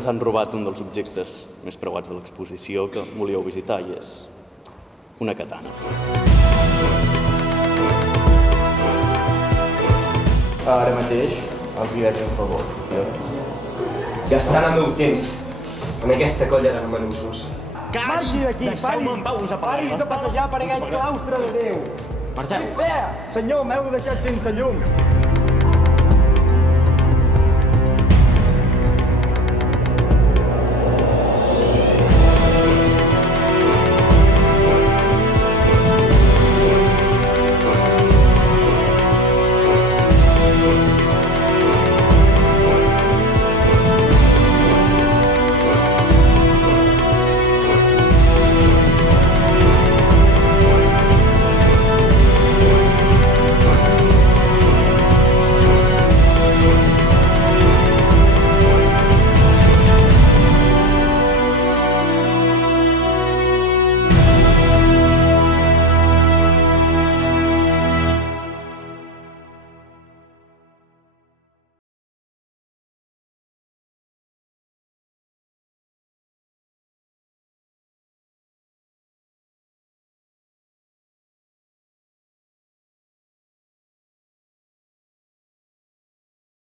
ens han robat un dels objectes més preuats de l'exposició que volíeu visitar, i és una katana. Ara mateix els hi veig un favor. Gastant el meu temps en aquesta colla de manusos. Marxi d'aquí, pari de passejar per aquest claustre de Déu. Marxeu! Senyor, m'heu deixat sense llum.